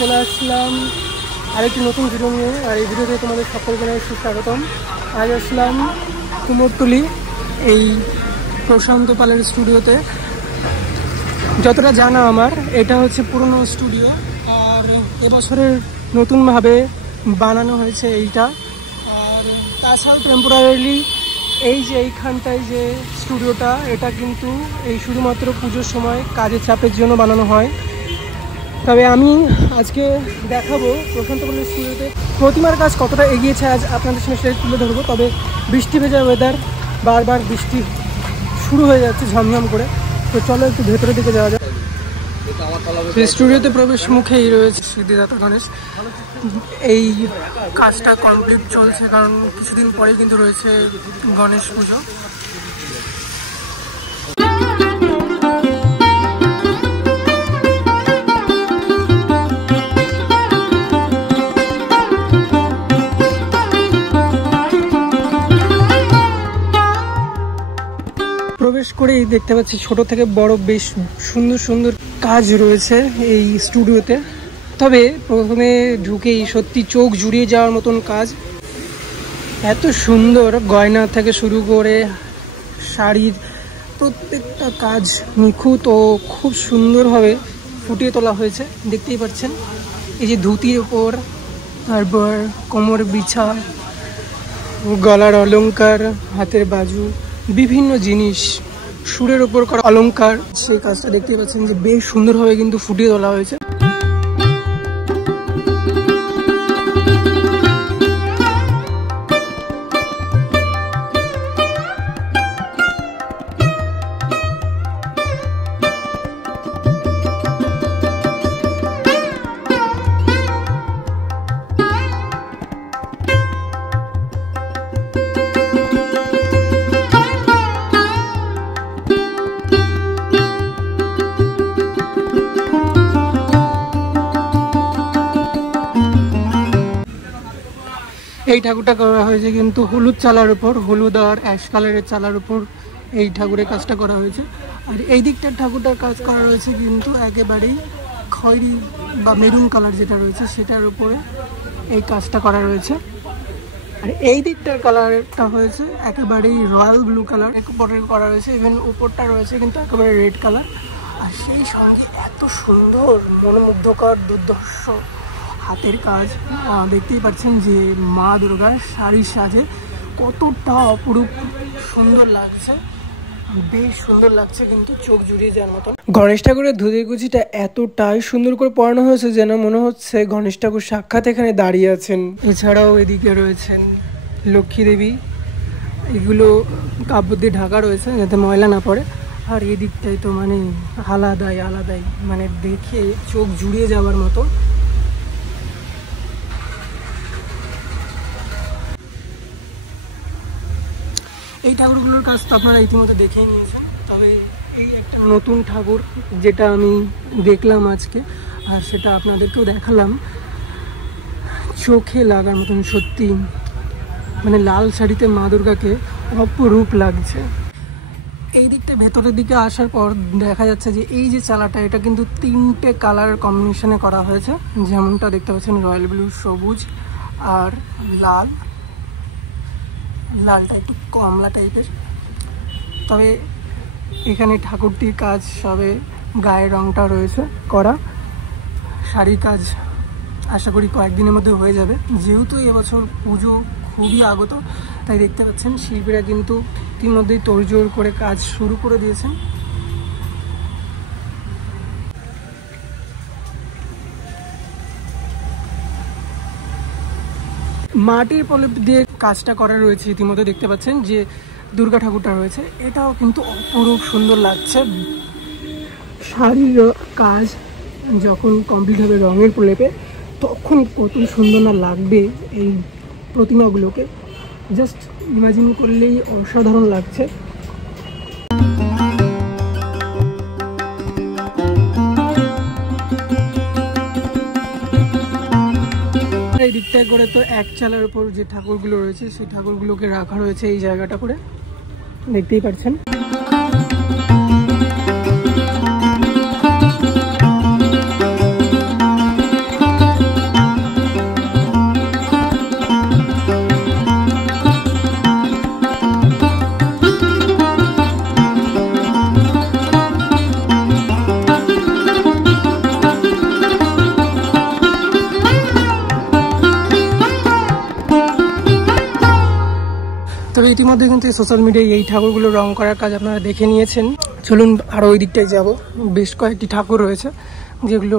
চলে আসলাম আরেকটি নতুন ভিডিও নিয়ে। আর এই ভিডিওতে তোমাদের সকলকে জানাই সুস্বাগতম। আজ আসলাম কুমোরটুলি এই প্রশান্ত পালের স্টুডিওতে। যতটা জানা আমার, এটা হচ্ছে পুরনো স্টুডিও, আর এবছরের নতুনভাবে বানানো হয়েছে এইটা। আর তাছাড়াও টেম্পোরারিলি এইখানটায় যে স্টুডিওটা, এটা কিন্তু এই শুধুমাত্র পুজোর সময় কাজের চাপের জন্য বানানো হয়। তবে আমি আজকে দেখাবো প্রশান্ত পালের স্টুডিওতে প্রতিমার কাজ কতটা এগিয়েছে, আজ আপনাদের সঙ্গে সেটা তুলে ধরবো। তবে বৃষ্টি ভেজা ওয়েদার, বারবার বৃষ্টি শুরু হয়ে যাচ্ছে ঝমঝম করে। তো চলো একটু ভেতরের দিকে যাওয়া যায়। স্টুডিওতে প্রবেশ মুখেই রয়েছে সিদ্ধিদাতা গণেশ। এই কাজটা কমপ্লিট চলছে, কারণ কিছুদিন পরেই কিন্তু রয়েছে গণেশ পুজো। প্রবেশ করেই দেখতে পাচ্ছি ছোট থেকে বড় বেশ সুন্দর সুন্দর কাজ রয়েছে এই স্টুডিওতে। তবে প্রথমে ঢুকেই সত্যি চোখ জুড়িয়ে যাওয়ার মতন কাজ। এত সুন্দর গয়না থেকে শুরু করে শাড়ির প্রত্যেকটা কাজ নিখুঁত ও খুব সুন্দরভাবে ফুটিয়ে তোলা হয়েছে। দেখতেই পাচ্ছেন এই যে ধুতির ওপর, তারপর কোমর বিছা, গলার অলংকার, হাতের বাজু, বিভিন্ন জিনিস, সুরের ওপর করা অলংকার, সেই কাজটা দেখতেই পাচ্ছেন যে বেশ সুন্দরভাবে কিন্তু ফুটিয়ে তোলা হয়েছে। এই ঠাকুরটা করা হয়েছে কিন্তু হলুদ চালার উপর, হলুদ আর অ্যাশ কালারের চালার উপর এই ঠাকুরের কাজটা করা হয়েছে। আর এই দিকটার ঠাকুরটার কাজ করা রয়েছে কিন্তু একেবারেই খয়েরি বা মেরুন কালার যেটা রয়েছে সেটার উপরে এই কাজটা করা রয়েছে। আর এই দিকটার কালারটা হয়েছে একেবারেই রয়্যাল ব্লু কালার উপরে করা রয়েছে। ইভেন উপরটা রয়েছে কিন্তু একেবারে রেড কালার। আর সেই সঙ্গে এত সুন্দর মনোমুগ্ধকর দুর্ধর্ষ হাতের কাজ। দেখতেই পাচ্ছেন যে মা দুর্গার শাড়ির সাজে কতটা অপরূপ সুন্দর লাগছে, বেশ সুন্দর লাগছে, কিন্তু চোখ জুড়িয়ে যাওয়ার মতন। গণেশ ঠাকুরের ধুতি কুচিটা এতটাই সুন্দর করে পরানো হয়েছে যেন মনে হচ্ছে গণেশ ঠাকুর সাক্ষাৎ এখানে দাঁড়িয়ে আছেন। এছাড়াও এদিকে রয়েছেন লক্ষ্মী দেবী, এগুলো কাপড় দিয়ে ঢাকা রয়েছে যাতে ময়লা না পড়ে। আর এদিকটাই তো মানে আলাদাই মানে দেখে চোখ জুড়িয়ে যাওয়ার মতো। এই ঠাকুরগুলোর কাজ তো আপনারা ইতিমধ্যে দেখেই নিয়েছেন। তবে এই একটা নতুন ঠাকুর যেটা আমি দেখলাম আজকে, আর সেটা আপনাদেরকেও দেখালাম, চোখে লাগার মতন। সত্যি মানে লাল শাড়িতে মা দুর্গাকে অপরূপ লাগছে। এই দিকটা ভেতরের দিকে আসার পর দেখা যাচ্ছে যে এই যে চালাটা, এটা কিন্তু 3টে কালার কম্বিনেশনে করা হয়েছে। যেমনটা দেখতে পাচ্ছেন রয়্যাল ব্লু, সবুজ আর লাল। লালটা একটু কমলা টাইপের। তবে এখানে ঠাকুরটির কাজ সবে গায়ের রংটা রয়েছে করা। শাড়ির কাজ আশা করি কয়েকদিনের মধ্যে হয়ে যাবে, যেহেতু এবছর পুজো খুবই আগত। তাই দেখতে পাচ্ছেন শিল্পীরা কিন্তু ইতিমধ্যেই তোড়জোড় করে কাজ শুরু করে দিয়েছেন। মাটির প্রলেপ দিয়ে কাজটা করা রয়েছে। ইতিমধ্যে দেখতে পাচ্ছেন যে দুর্গা ঠাকুরটা রয়েছে, এটাও কিন্তু অপরূপ সুন্দর লাগছে। শাড়ির কাজ যখন কমপ্লিট হবে রঙের প্রলেপে, তখন কত সুন্দর না লাগবে এই প্রতিমাগুলোকে। জাস্ট ইমাজিন করলেই অসাধারণ লাগছে। এই দিকটায় করে তো এক চালার উপর যে ঠাকুরগুলো রয়েছে সেই ঠাকুরগুলোকে রাখা রয়েছে এই জায়গাটা করে, দেখতেই পাচ্ছেন। তবে ইতিমধ্যে কিন্তু সোশ্যাল মিডিয়ায় এই ঠাকুরগুলো রং করার কাজ আপনারা দেখে নিয়েছেন। চলুন আরও ওই দিকটায় যাব। বেশ কয়েকটি ঠাকুর রয়েছে যেগুলো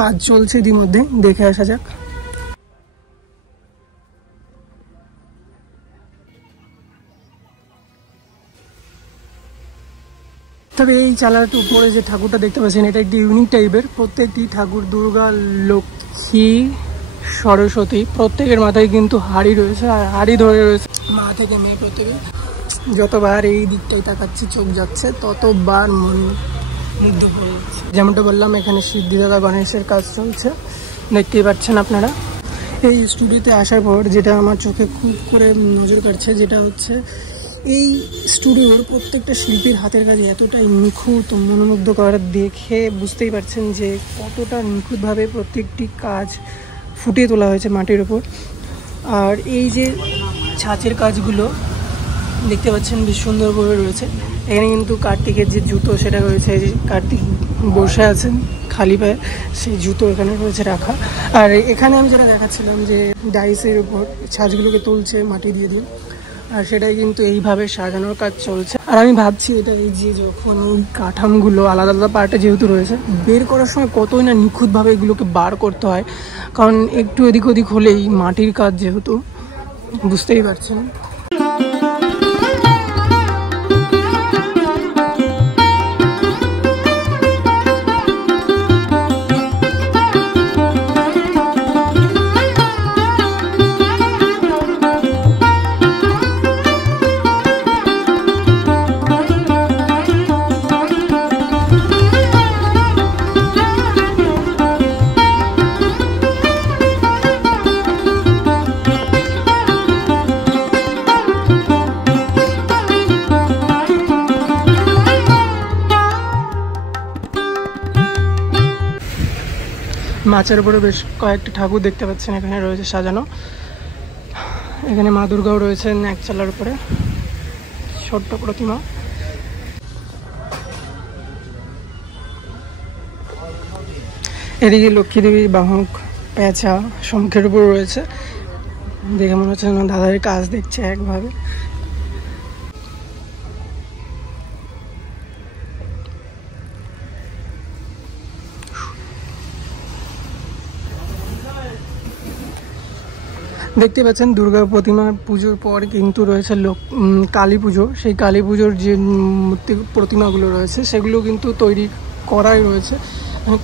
কাজ চলছে ইতিমধ্যে, দেখে আসা যাক। তবে এই চালাটার উপরে যে ঠাকুরটা দেখতে পাচ্ছেন এটা একটি ইউনিক টাইপের। প্রত্যেকটি ঠাকুর দুর্গা, লক্ষ্মী, সরস্বতী, প্রত্যেকের মাথায় কিন্তু হাড়ি রয়েছে আর হাড়ি ধরে রয়েছে মা থেকে মেয়ে প্রত্যেকে। যতবার এই দিকটাই তাকাচ্ছি চোখ যাচ্ছে ততবার মন মুগ্ধ হয়ে যাচ্ছে। যেমনটা বললাম এখানে সিদ্ধিদাতা গণেশের কাজ চলছে, দেখতেই পাচ্ছেন আপনারা। এই স্টুডিওতে আসার পর যেটা আমার চোখে খুব করে নজর কাটছে যেটা হচ্ছে এই স্টুডিওর প্রত্যেকটা শিল্পীর হাতের কাজ এতটাই নিখুঁত, মনোমুগ্ধকর, দেখে বুঝতেই পারছেন যে কতটা নিখুঁতভাবে প্রত্যেকটি কাজ ফুটিয়ে তোলা হয়েছে মাটির ওপর। আর এই যে ছাঁচের কাজগুলো দেখতে পাচ্ছেন বেশ সুন্দরভাবে রয়েছে। এখানে কিন্তু কার্তিকের যে জুতো সেটা রয়েছে, যে কার্তিক বসে আছেন খালি পায়ে, সেই জুতো এখানে রয়েছে রাখা। আর এখানে আমি যেটা দেখাচ্ছিলাম যে ডাইসের উপর ছাঁচগুলোকে তুলছে মাটি দিয়ে দিয়ে, আর সেটাই কিন্তু এইভাবে সাজানোর কাজ চলছে। আর আমি ভাবছি এটা এই যে যখন এই কাঠামগুলো আলাদা আলাদা পার্টে যেহেতু রয়েছে, বের করার সময় কতই না নিখুঁতভাবে এগুলোকে বার করতে হয়, কারণ একটু এদিক ওদিক হলেই মাটির কাজ যেহেতু, বুঝতেই পারছেন। মাছের উপরে বেশ কয়েকটি ঠাকুর দেখতে পাচ্ছেন এখানে রয়েছে সাজানো। এখানে মা দুর্গাও রয়েছেন এক চালার উপরে, ছোট্ট প্রতিমা। এদিকে লক্ষ্মী দেবীর বাহক পেঁচা শঙ্খের উপর রয়েছে, দেখে মনে হচ্ছে না দাদার কাজ দেখছে একভাবে। দেখতে পাচ্ছেন দুর্গা প্রতিমা পুজোর পর কিন্তু রয়েছে কালী পুজো। সেই কালী পুজোর যে মূর্তি প্রতিমাগুলো রয়েছে সেগুলো কিন্তু তৈরি করাই রয়েছে।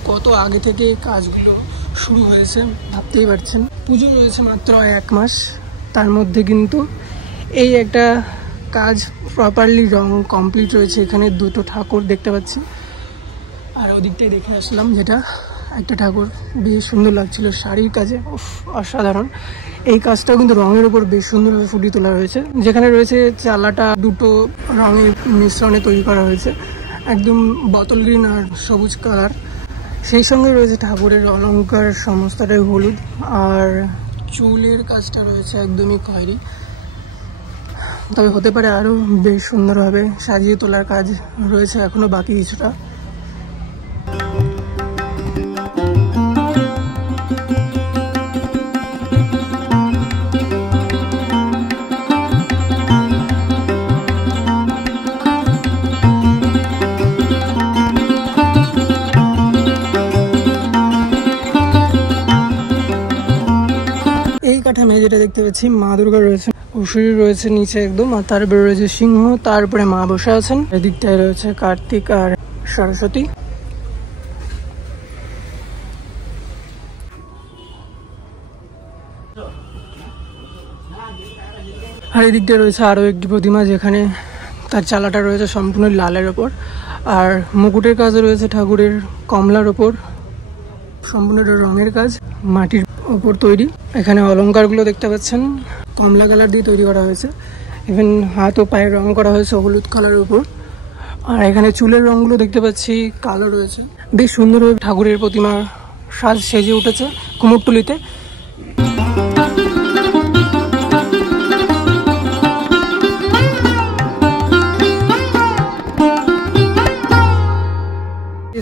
কত আগে থেকে এই কাজগুলো শুরু হয়েছে ভাবতেই পারছেন। পুজো রয়েছে মাত্র 1 মাস, তার মধ্যে কিন্তু এই একটা কাজ প্রপারলি রং কমপ্লিট রয়েছে। এখানে 2টো ঠাকুর দেখতে পাচ্ছি, আর ওদিকটাই দেখে আসলাম যেটা একটা ঠাকুর বেশ সুন্দর লাগছিল শাড়ির কাজে, অসাধারণ। এই কাজটাও কিন্তু রঙের উপর বেশ সুন্দরভাবে ফুটিয়ে তোলা হয়েছে। যেখানে রয়েছে চালাটা 2টো রঙের মিশ্রণে তৈরি করা হয়েছে, একদম বটল গ্রিন আর সবুজ কালার। সেই সঙ্গে রয়েছে ঠাকুরের অলংকার সমস্তটাই হলুদ, আর চুলের কাজটা রয়েছে একদমই খয়েরি। তবে হতে পারে আরও বেশ সুন্দরভাবে সাজিয়ে তোলার কাজ রয়েছে এখনও বাকি কিছুটা। কাঠামে যেটা দেখতে পাচ্ছি মা দুর্গা রয়েছে, অসুরী রয়েছে নিচে একদম, আর তারপরে রয়েছে সিংহ, তারপরে মা বসে আছেন। এদিকটায় রয়েছে কার্তিক আর সরস্বতী। আর এদিকটায় রয়েছে আরো একটি প্রতিমা যেখানে তার চালাটা রয়েছে সম্পূর্ণ লালের ওপর, আর মুকুটের কাজ রয়েছে ঠাকুরের কমলার ওপর, সম্পূর্ণ রঙের কাজ মাটির ওপর তৈরি। এখানে অলংকারগুলো দেখতে পাচ্ছেন কমলা কালার দিয়ে তৈরি করা হয়েছে, ইভেন হাত ও পায়ের রং করা হয়েছে হলুদ কালারের উপর। আর এখানে চুলের রঙগুলো দেখতে পাচ্ছি কালো রয়েছে। বেশ সুন্দরভাবে ঠাকুরের প্রতিমা সাজ সেজে উঠেছে কুমোরটুলিতে।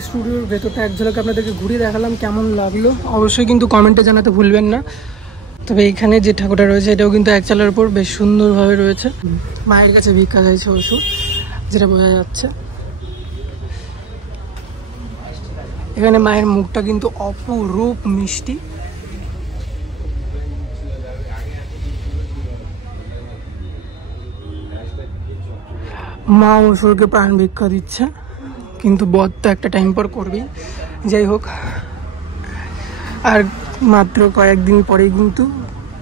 স্টুডিওর ভেতরটা এক ঝলক আপনাদেরকে ঘুরে দেখালাম, কেমন লাগলো অবশ্যই কিন্তু কমেন্টে জানাতে ভুলবেন না। তবে এইখানে যে ঠাকুরটা রয়েছে এটাও কিন্তু এক চালার উপর বেশ সুন্দরভাবে রয়েছে। মায়ের কাছে ভিক্ষা চাইছে অসুর, যেটা বোঝা যাচ্ছে। এখানে মায়ের মুখটা কিন্তু অপরূপ মিষ্টি। মা অসুরকে প্রাণ ভিক্ষা দিচ্ছে, কিন্তু বধ তো একটা টাইম পর করবেই। যাই হোক, আর মাত্র কয়েকদিন পরেই কিন্তু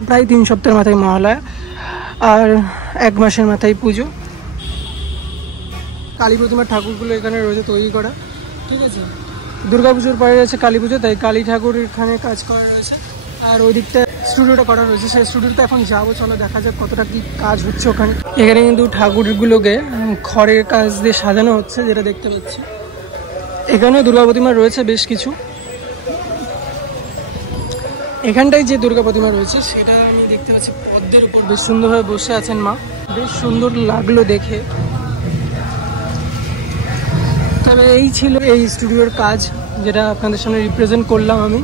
প্রায় 3 সপ্তাহের মাথায় মহালয়া, আর 1 মাসের মাথায় পুজো। কালী প্রতিমার ঠাকুরগুলো এখানে রয়েছে তৈরি করা, ঠিক আছে। দুর্গাপুজোর পরে রয়েছে কালী পুজো, তাই কালী ঠাকুর এখানে কাজ করা রয়েছে। আর ওই দিকটা স্টুডিওটা করা রয়েছে, সেই স্টুডিওতে এখন যাবো, চলো দেখা যাক কতটা কি কাজ হচ্ছে ওখানে। এখানে কিন্তু ঠাকুরগুলোকে খড়ের কাজ দিয়ে সাজানো হচ্ছে, যেটা দেখতে পাচ্ছি। এখানেও দুর্গা প্রতিমা রয়েছে বেশ কিছু। এখানটায় যে দুর্গা প্রতিমা রয়েছে সেটা আমি দেখতে পাচ্ছি পদ্মের উপর বেশ সুন্দরভাবে বসে আছেন মা, বেশ সুন্দর লাগলো দেখে। তবে এই ছিল এই স্টুডিওর কাজ, যেটা আপনাদের সামনে রিপ্রেজেন্ট করলাম আমি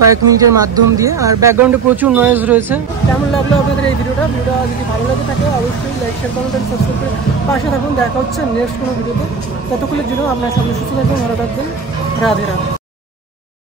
কয়েক মিনিটের মাধ্যম দিয়ে। আর ব্যাকগ্রাউন্ডে প্রচুর নয়েজ রয়েছে। কেমন লাগলো আপনাদের এই ভিডিওটা? যদি ভালো লাগে থাকে অবশ্যই লাইক, শেয়ার, কমেন্ট আর সাবস্ক্রাইব করে পাশে থাকুন। দেখা হচ্ছে নেক্সট কোনো ভিডিওতে। ততক্ষণের জন্য আপনার সামনে সুস্থ থাকবেন, ভালো থাকবেন। রাধে রাধে।